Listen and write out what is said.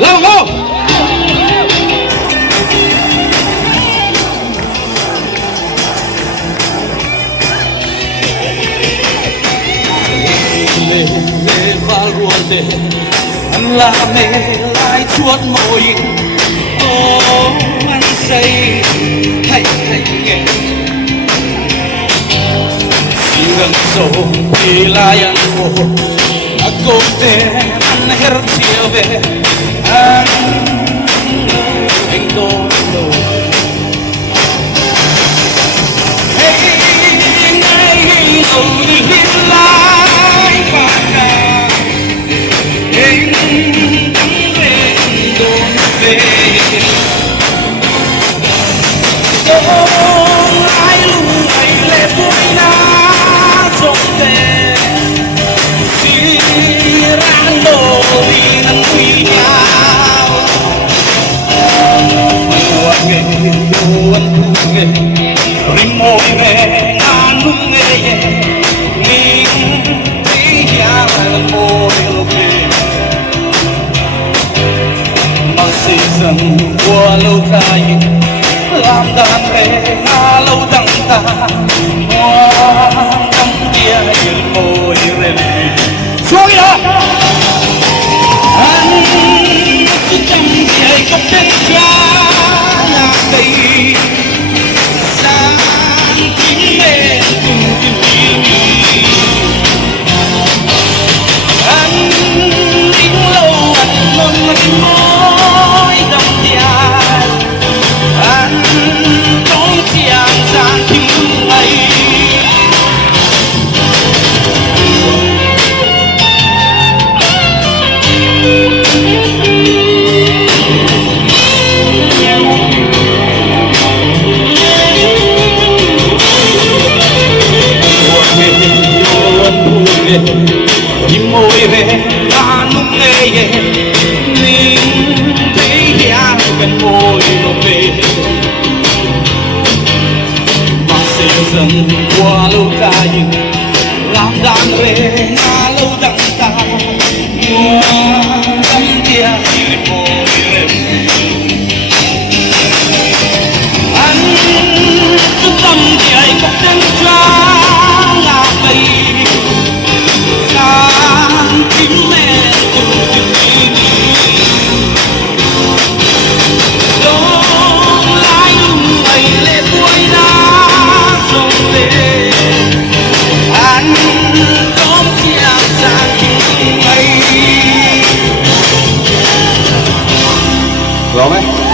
Làm không? Lê pha ruột để anh là mê lại chuốt môi. Ô anh say hay hay nghe sigang sâu thì lại anh vô aku teman herciave anh có đâu hey ngày đầu đi lại baka hey chẳng về đồn về đông ai luôn ngày lệ vui na trong đêm sirando dengan kuyaw Wange yuan punge Rimoy me anong ngeye Nging tiyalan mo iloke Masisang walau tayo Lamdan me ngalaw dang ta Muang ang tiyayin mo iremi Xuống đó anh cứ chẳng chạy có tên cha là cây sáng kín mê cùng tình yêu anh đến lâu anh mong anh mối đậm dài anh trốn chàng gian thương ấy Di môi về anong ngeye Ning tiyagan mo'y lope Masisang walau tayo Lamdan rin alaw dang ta Muang tiyagan mo'y lope Anh sự tâm tiya'i có tên cha là cây Rõไหม